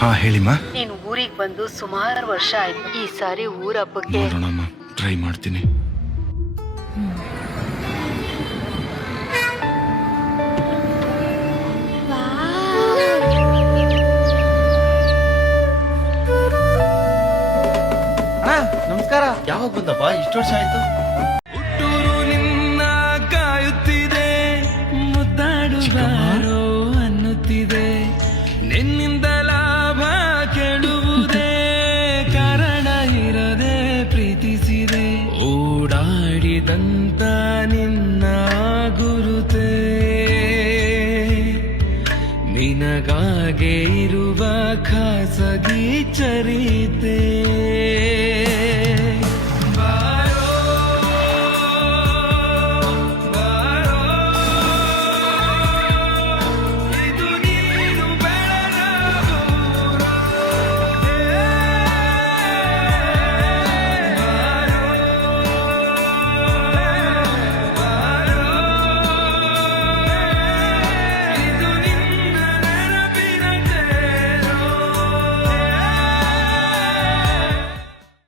ಹಾ ಹೇಳಿಮ್ಮ. ನೀನು ಊರಿಗೆ ಬಂದು ಸುಮಾರು ವರ್ಷ ಆಯ್ತು. ಈ ಸಾರಿ ಊರ ಹಬ್ಬಕ್ಕೆ ನೋಡೋಣಮ್ಮ ಟ್ರೈ ಮಾಡ್ತೀನಿ. ಅಣ್ಣ ನಮಸ್ಕಾರ. ಯಾವಾಗ ಬಂದಪ್ಪ? ಇಷ್ಟು ವರ್ಷ ಆಯ್ತು? ಹುಟ್ಟೂರು ನಿನ್ನ ಕಾಯುತ್ತಿದೆ ಮುದ್ದಾಡುವಾರೋ ಅನ್ನುತ್ತಿದೆ. ನಿನ್ನಿಂದ ಓಡಾಡಿದಂತ ನಿನ್ನ ಗುರುತೇ. ನಿನಗಾಗೆ ಇರುವ ಖಾಸಗಿ ಚರಿತೆ